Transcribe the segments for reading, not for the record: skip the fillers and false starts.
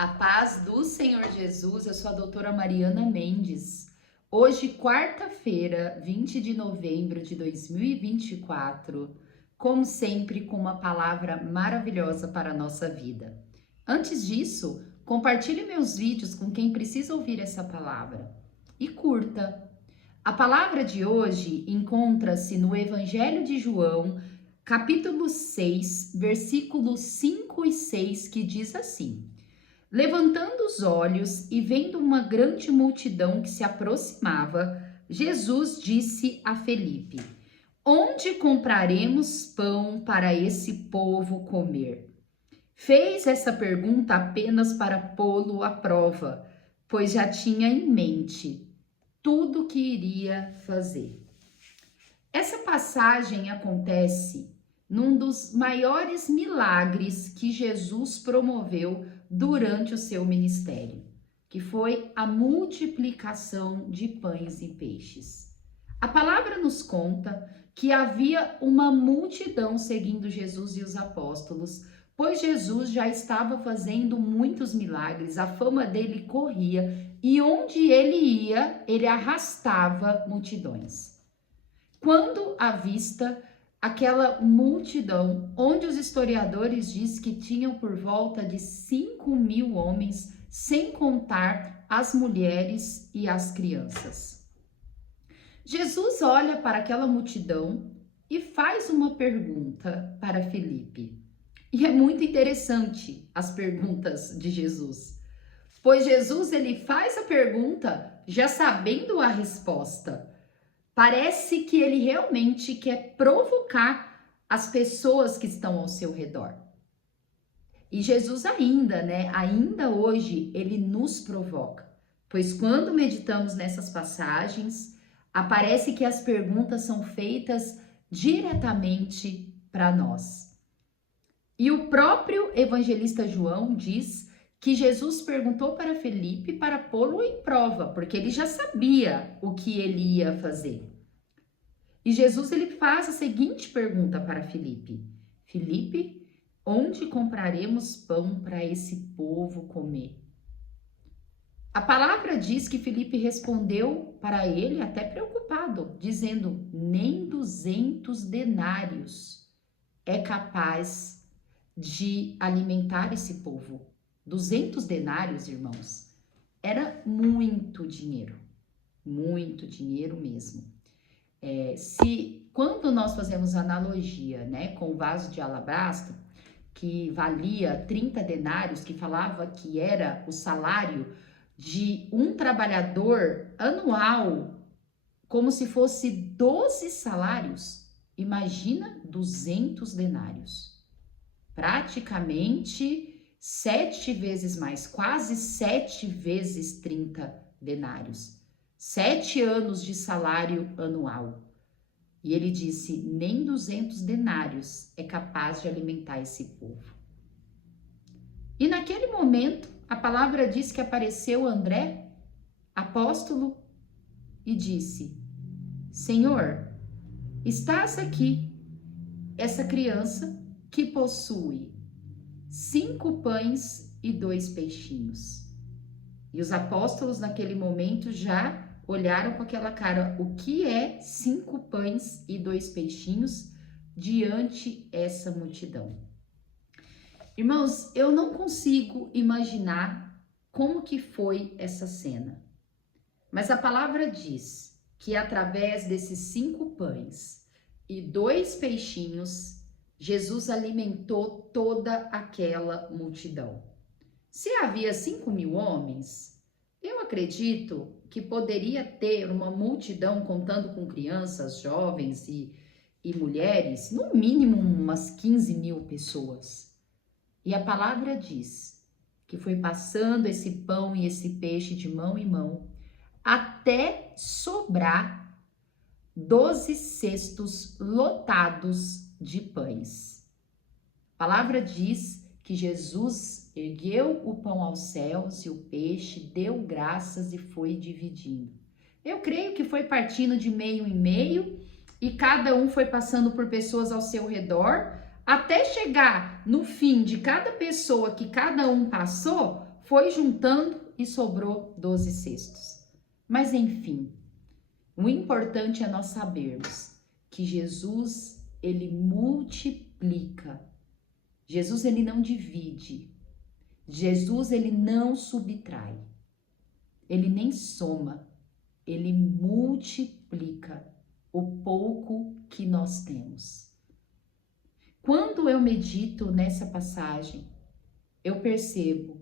A paz do Senhor Jesus, eu sou a doutora Mariana Mendes. Hoje, quarta-feira, 20 de novembro de 2024, como sempre, com uma palavra maravilhosa para a nossa vida. Antes disso, compartilhe meus vídeos com quem precisa ouvir essa palavra e curta. A palavra de hoje encontra-se no Evangelho de João, capítulo 6, versículos 5 e 6, que diz assim: Levantando os olhos e vendo uma grande multidão que se aproximava, Jesus disse a Felipe: Onde compraremos pão para esse povo comer? Fez essa pergunta apenas para pô-lo à prova, pois já tinha em mente tudo o que iria fazer. Essa passagem acontece num dos maiores milagres que Jesus promoveu durante o seu ministério, que foi a multiplicação de pães e peixes. A palavra nos conta que havia uma multidão seguindo Jesus e os apóstolos, pois Jesus já estava fazendo muitos milagres, a fama dele corria e onde ele ia, ele arrastava multidões. Quando avista aquela multidão, onde os historiadores dizem que tinham por volta de 5.000 homens, sem contar as mulheres e as crianças. Jesus olha para aquela multidão e faz uma pergunta para Felipe. E é muito interessante as perguntas de Jesus, pois Jesus ele faz a pergunta já sabendo a resposta. Parece que ele realmente quer provocar as pessoas que estão ao seu redor. E Jesus ainda hoje, ele nos provoca. Pois quando meditamos nessas passagens, aparece que as perguntas são feitas diretamente para nós. E o próprio evangelista João diz que Jesus perguntou para Felipe para pô-lo em prova, porque ele já sabia o que ele ia fazer. E Jesus ele faz a seguinte pergunta para Felipe: Felipe, onde compraremos pão para esse povo comer? A palavra diz que Felipe respondeu para ele até preocupado, dizendo: nem 200 denários é capaz de alimentar esse povo. 200 denários, irmãos, era muito dinheiro mesmo. Quando nós fazemos analogia, com o vaso de alabastro, que valia 30 denários, que falava que era o salário de um trabalhador anual, como se fosse 12 salários, imagina 200 denários. Praticamente 7 vezes mais, quase 7 vezes 30 denários. 7 anos de salário anual. E ele disse, nem 200 denários é capaz de alimentar esse povo. E naquele momento, a palavra diz que apareceu André, apóstolo, e disse: Senhor, estás aqui, essa criança que possui 5 pães e 2 peixinhos. E os apóstolos naquele momento já olharam com aquela cara: o que é 5 pães e 2 peixinhos diante essa multidão? Irmãos, eu não consigo imaginar como que foi essa cena. Mas a palavra diz que através desses 5 pães e 2 peixinhos, Jesus alimentou toda aquela multidão. Se havia 5.000 homens, eu acredito que poderia ter uma multidão contando com crianças, jovens e mulheres, no mínimo umas 15.000 pessoas. E a palavra diz que foi passando esse pão e esse peixe de mão em mão, até sobrar 12 cestos lotados de pães. A palavra diz que Jesus ergueu o pão aos céus e o peixe, deu graças e foi dividindo. Eu creio que foi partindo de meio em meio e cada um foi passando por pessoas ao seu redor, até chegar no fim de cada pessoa que cada um passou, foi juntando e sobrou 12 cestos. Mas enfim, o importante é nós sabermos que Jesus, ele multiplica. Jesus, ele não divide. Jesus, ele não subtrai. Ele nem soma. Ele multiplica o pouco que nós temos. Quando eu medito nessa passagem, eu percebo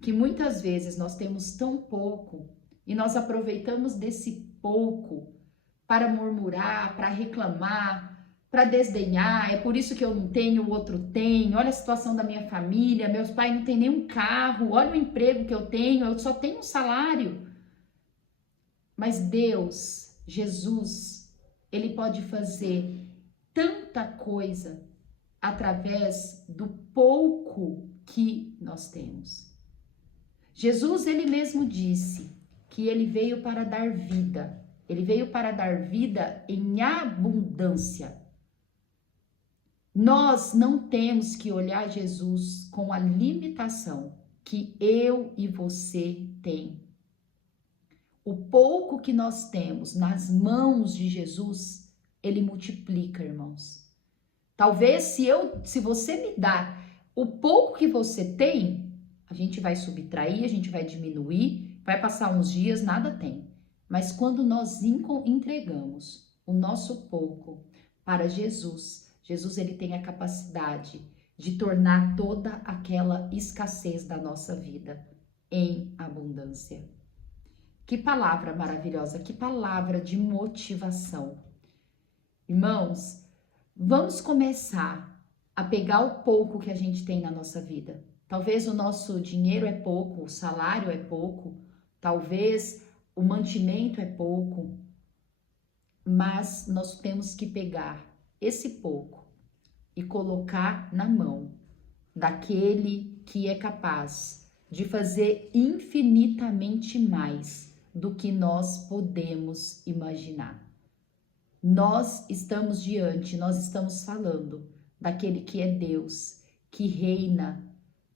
que muitas vezes nós temos tão pouco e nós aproveitamos desse pouco para murmurar, para reclamar, para desdenhar. É por isso que eu não tenho, o outro tem. Olha a situação da minha família, meus pais não têm nenhum carro, olha o emprego que eu só tenho um salário. Mas Deus, Jesus, ele pode fazer tanta coisa através do pouco que nós temos. Jesus, ele mesmo disse que ele veio para dar vida. Ele veio para dar vida em abundância. Nós não temos que olhar Jesus com a limitação que eu e você tem. O pouco que nós temos nas mãos de Jesus, ele multiplica, irmãos. Talvez se você me dá o pouco que você tem, a gente vai subtrair, a gente vai diminuir, vai passar uns dias, nada tem. Mas quando nós entregamos o nosso pouco para Jesus, Jesus, ele tem a capacidade de tornar toda aquela escassez da nossa vida em abundância. Que palavra maravilhosa, que palavra de motivação. Irmãos, vamos começar a pegar o pouco que a gente tem na nossa vida. Talvez o nosso dinheiro é pouco, o salário é pouco, talvez o mantimento é pouco, mas nós temos que pegar esse pouco e colocar na mão daquele que é capaz de fazer infinitamente mais do que nós podemos imaginar. Nós estamos falando daquele que é Deus, que reina,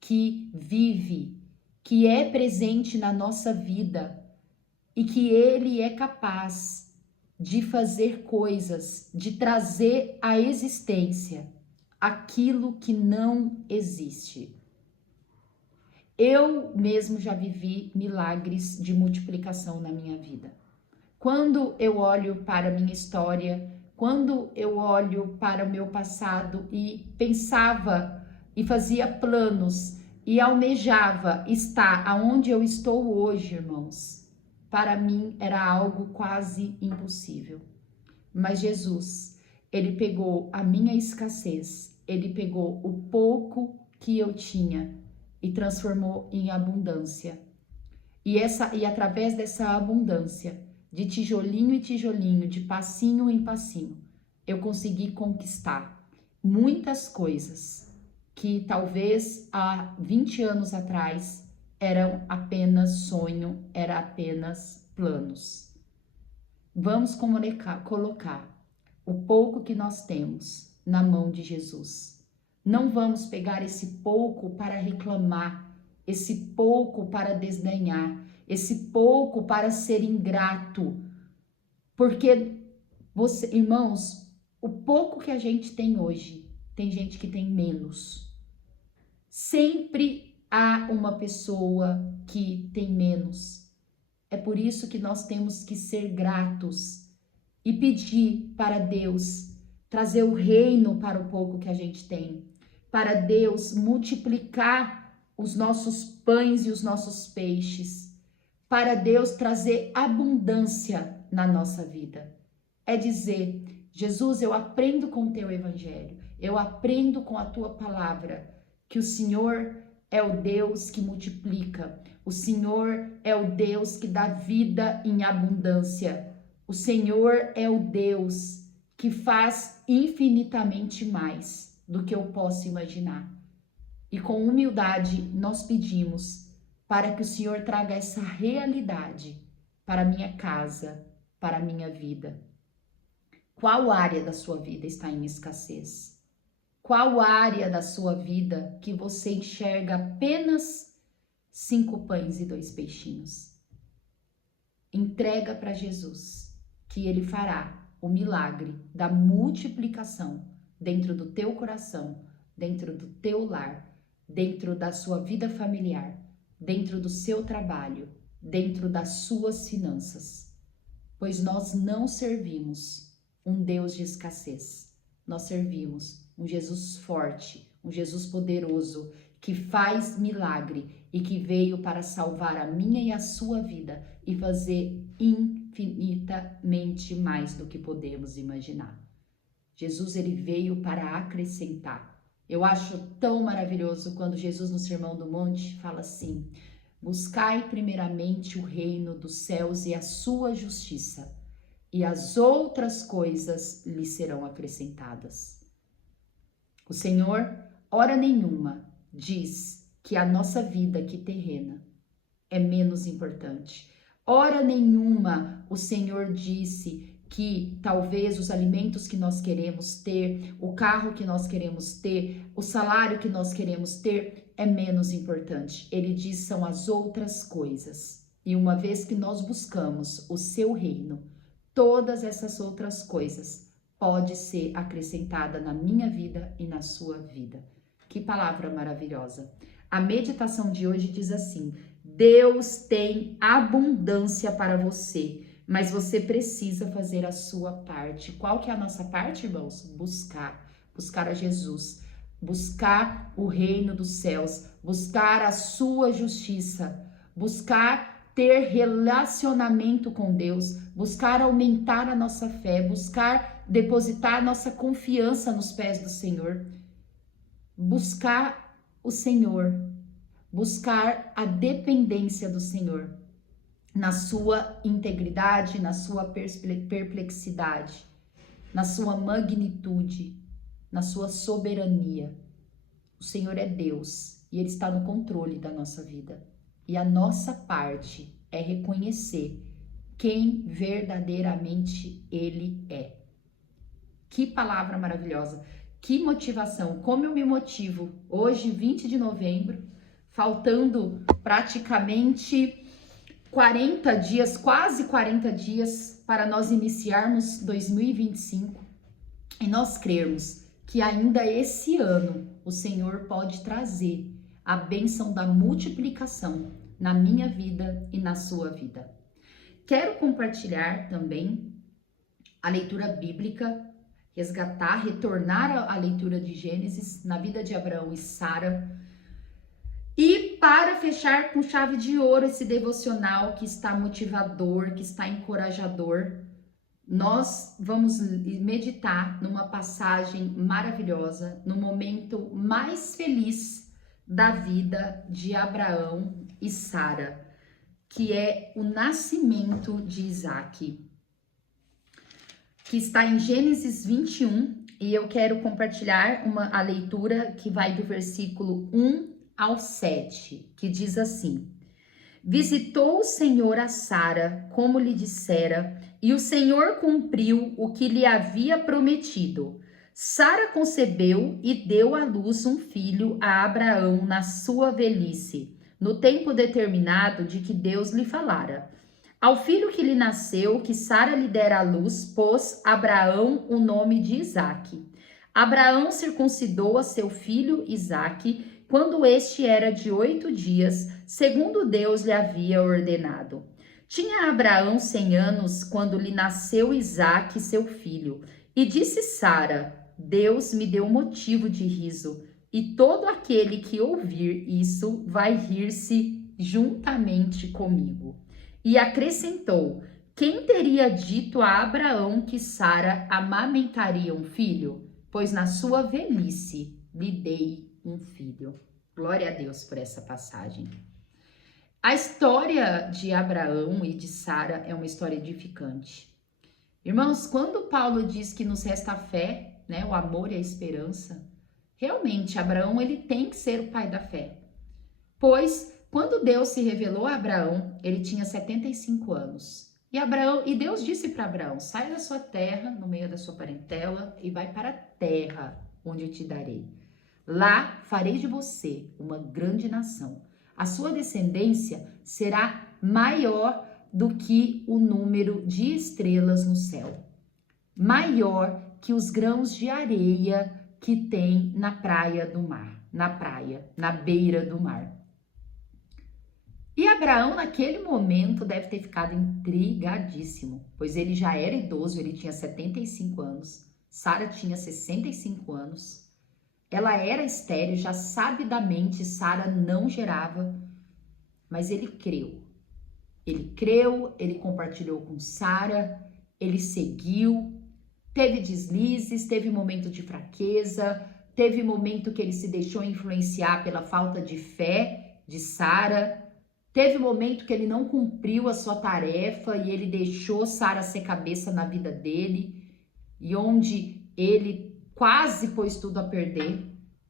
que vive, que é presente na nossa vida e que ele é capaz de fazer coisas, de trazer à existência aquilo que não existe. Eu mesmo já vivi milagres de multiplicação na minha vida. Quando eu olho para a minha história, quando eu olho para o meu passado e pensava e fazia planos e almejava estar aonde eu estou hoje, irmãos, para mim era algo quase impossível. Mas Jesus, ele pegou a minha escassez, ele pegou o pouco que eu tinha e transformou em abundância. E através dessa abundância, de tijolinho em tijolinho, de passinho em passinho, eu consegui conquistar muitas coisas que talvez há 20 anos atrás eram apenas sonho, eram apenas planos. Vamos colocar o pouco que nós temos na mão de Jesus. Não vamos pegar esse pouco para reclamar, esse pouco para desdenhar, esse pouco para ser ingrato. Porque, irmãos, o pouco que a gente tem hoje, tem gente que tem menos. Sempre há uma pessoa que tem menos. É por isso que nós temos que ser gratos e pedir para Deus trazer o reino para o pouco que a gente tem, para Deus multiplicar os nossos pães e os nossos peixes, para Deus trazer abundância na nossa vida. É dizer, Jesus, eu aprendo com o teu evangelho, eu aprendo com a tua palavra, que o Senhor é o Deus que multiplica, o Senhor é o Deus que dá vida em abundância, o Senhor é o Deus que faz infinitamente mais do que eu posso imaginar. E com humildade nós pedimos para que o Senhor traga essa realidade para a minha casa, para a minha vida. Qual área da sua vida está em escassez? Qual área da sua vida que você enxerga apenas 5 pães e 2 peixinhos. Entrega para Jesus, que Ele fará o milagre da multiplicação dentro do teu coração, dentro do teu lar, dentro da sua vida familiar, dentro do seu trabalho, dentro das suas finanças. Pois nós não servimos um Deus de escassez, nós servimos um Jesus forte, um Jesus poderoso, que faz milagre e que veio para salvar a minha e a sua vida e fazer infinitamente mais do que podemos imaginar. Jesus, ele veio para acrescentar. Eu acho tão maravilhoso quando Jesus no Sermão do Monte fala assim: buscai primeiramente o reino dos céus e a sua justiça, e as outras coisas lhe serão acrescentadas. O Senhor, hora nenhuma, diz que a nossa vida aqui terrena é menos importante. Hora nenhuma o Senhor disse que talvez os alimentos que nós queremos ter, o carro que nós queremos ter, o salário que nós queremos ter é menos importante. Ele diz são as outras coisas. E uma vez que nós buscamos o seu reino, todas essas outras coisas podem ser acrescentadas na minha vida e na sua vida. Que palavra maravilhosa. A meditação de hoje diz assim: Deus tem abundância para você, mas você precisa fazer a sua parte. Qual que é a nossa parte, irmãos? Buscar a Jesus, buscar o reino dos céus, buscar a sua justiça, buscar ter relacionamento com Deus, buscar aumentar a nossa fé, buscar depositar a nossa confiança nos pés do Senhor, buscar o Senhor, buscar a dependência do Senhor, na sua integridade, na sua perplexidade, na sua magnitude, na sua soberania. O Senhor é Deus e Ele está no controle da nossa vida. E a nossa parte é reconhecer quem verdadeiramente Ele é. Que palavra maravilhosa, que motivação, como eu me motivo hoje, 20 de novembro, faltando praticamente 40 dias, quase 40 dias para nós iniciarmos 2025 e nós crermos que ainda esse ano o Senhor pode trazer a bênção da multiplicação na minha vida e na sua vida. Quero compartilhar também a leitura bíblica, resgatar, retornar à leitura de Gênesis na vida de Abraão e Sara. E para fechar com chave de ouro esse devocional que está motivador, que está encorajador, nós vamos meditar numa passagem maravilhosa, no momento mais feliz da vida de Abraão e Sara, que é o nascimento de Isaac, que está em Gênesis 21, e eu quero compartilhar a leitura que vai do versículo 1 ao 7, que diz assim: Visitou o Senhor a Sara, como lhe dissera, e o Senhor cumpriu o que lhe havia prometido. Sara concebeu e deu à luz um filho a Abraão na sua velhice, no tempo determinado de que Deus lhe falara. Ao filho que lhe nasceu, que Sara lhe dera à luz, pôs Abraão o nome de Isaque. Abraão circuncidou a seu filho Isaque, quando este era de 8 dias, segundo Deus lhe havia ordenado. Tinha Abraão 100 anos quando lhe nasceu Isaque, seu filho. E disse Sara: Deus me deu motivo de riso, e todo aquele que ouvir isso vai rir-se juntamente comigo. E acrescentou: quem teria dito a Abraão que Sara amamentaria um filho? Pois na sua velhice lhe dei um filho. Glória a Deus por essa passagem. A história de Abraão e de Sara é uma história edificante. Irmãos, quando Paulo diz que nos resta a fé, né, o amor e a esperança, realmente Abraão ele tem que ser o pai da fé. Pois quando Deus se revelou a Abraão, ele tinha 75 anos. E Deus disse para Abraão: sai da sua terra, no meio da sua parentela, e vai para a terra onde eu te darei. Lá farei de você uma grande nação. A sua descendência será maior do que o número de estrelas no céu, maior que os grãos de areia que tem na praia do mar, na beira do mar. E Abraão, naquele momento, deve ter ficado intrigadíssimo, pois ele já era idoso, ele tinha 75 anos, Sara tinha 65 anos, ela era estéril, já sabidamente Sara não gerava, mas ele creu. Ele creu, ele compartilhou com Sara, ele seguiu, teve deslizes, teve momento de fraqueza, teve momento que ele se deixou influenciar pela falta de fé de Sara, teve momento que ele não cumpriu a sua tarefa e ele deixou Sara ser cabeça na vida dele, e onde ele quase pôs tudo a perder,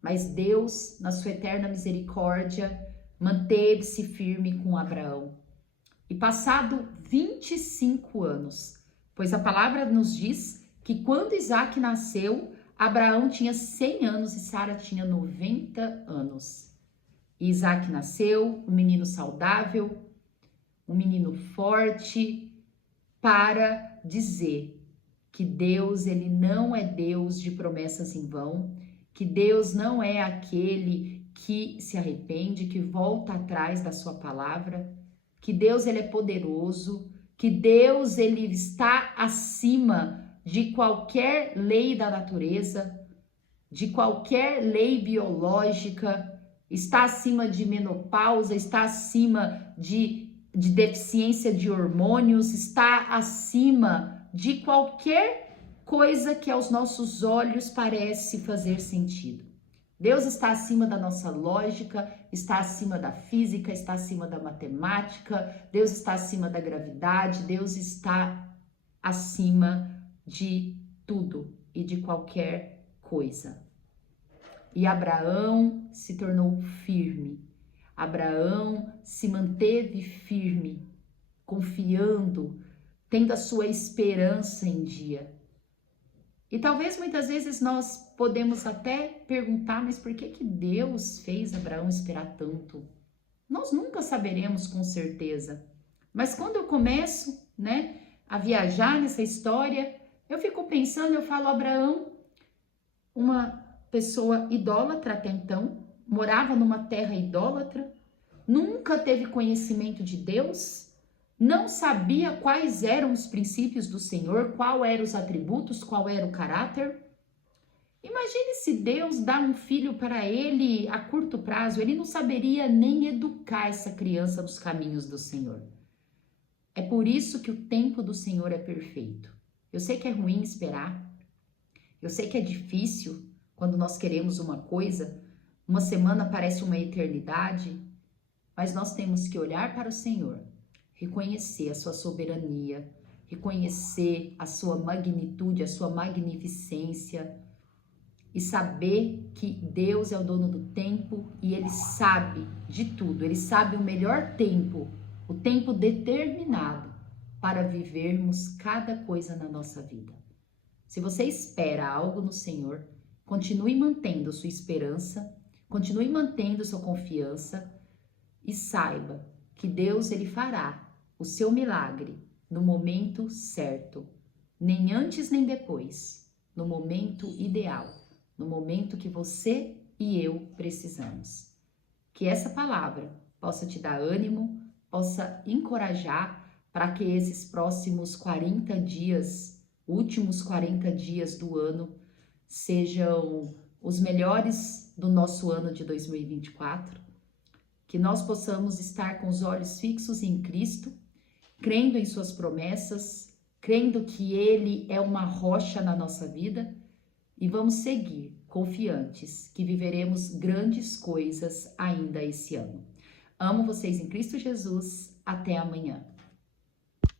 mas Deus, na sua eterna misericórdia, manteve-se firme com Abraão. E passado 25 anos, pois a palavra nos diz que quando Isaac nasceu, Abraão tinha 100 anos e Sara tinha 90 anos. E Isaac nasceu, um menino saudável, um menino forte, para dizer que Deus, ele não é Deus de promessas em vão, que Deus não é aquele que se arrepende, que volta atrás da sua palavra, que Deus, ele é poderoso, que Deus, ele está acima de qualquer lei da natureza, de qualquer lei biológica, está acima de menopausa, está acima de deficiência de hormônios, está acima de qualquer coisa que aos nossos olhos parece fazer sentido. Deus está acima da nossa lógica, está acima da física, está acima da matemática, Deus está acima da gravidade, Deus está acima de tudo e de qualquer coisa. E Abraão se tornou firme, Abraão se manteve firme, confiando, tendo a sua esperança em dia. E talvez muitas vezes nós podemos até perguntar, mas por que Deus fez Abraão esperar tanto? Nós nunca saberemos com certeza. Mas quando eu começo, a viajar nessa história, eu fico pensando, eu falo, Abraão, uma pessoa idólatra até então, morava numa terra idólatra, nunca teve conhecimento de Deus, não sabia quais eram os princípios do Senhor, quais eram os atributos, qual era o caráter. Imagine se Deus dá um filho para ele a curto prazo, ele não saberia nem educar essa criança nos caminhos do Senhor. É por isso que o tempo do Senhor é perfeito. Eu sei que é ruim esperar, eu sei que é difícil quando nós queremos uma coisa, uma semana parece uma eternidade, mas nós temos que olhar para o Senhor, reconhecer a sua soberania, reconhecer a sua magnitude, a sua magnificência e saber que Deus é o dono do tempo e Ele sabe de tudo, Ele sabe o melhor tempo, o tempo determinado para vivermos cada coisa na nossa vida. Se você espera algo no Senhor, continue mantendo sua esperança, continue mantendo sua confiança e saiba que Deus, ele fará o seu milagre no momento certo, nem antes nem depois, no momento ideal, no momento que você e eu precisamos. Que essa palavra possa te dar ânimo, possa encorajar para que esses próximos 40 dias, últimos 40 dias do ano, sejam os melhores do nosso ano de 2024, que nós possamos estar com os olhos fixos em Cristo, crendo em suas promessas, crendo que Ele é uma rocha na nossa vida e vamos seguir confiantes que viveremos grandes coisas ainda esse ano. Amo vocês em Cristo Jesus, até amanhã.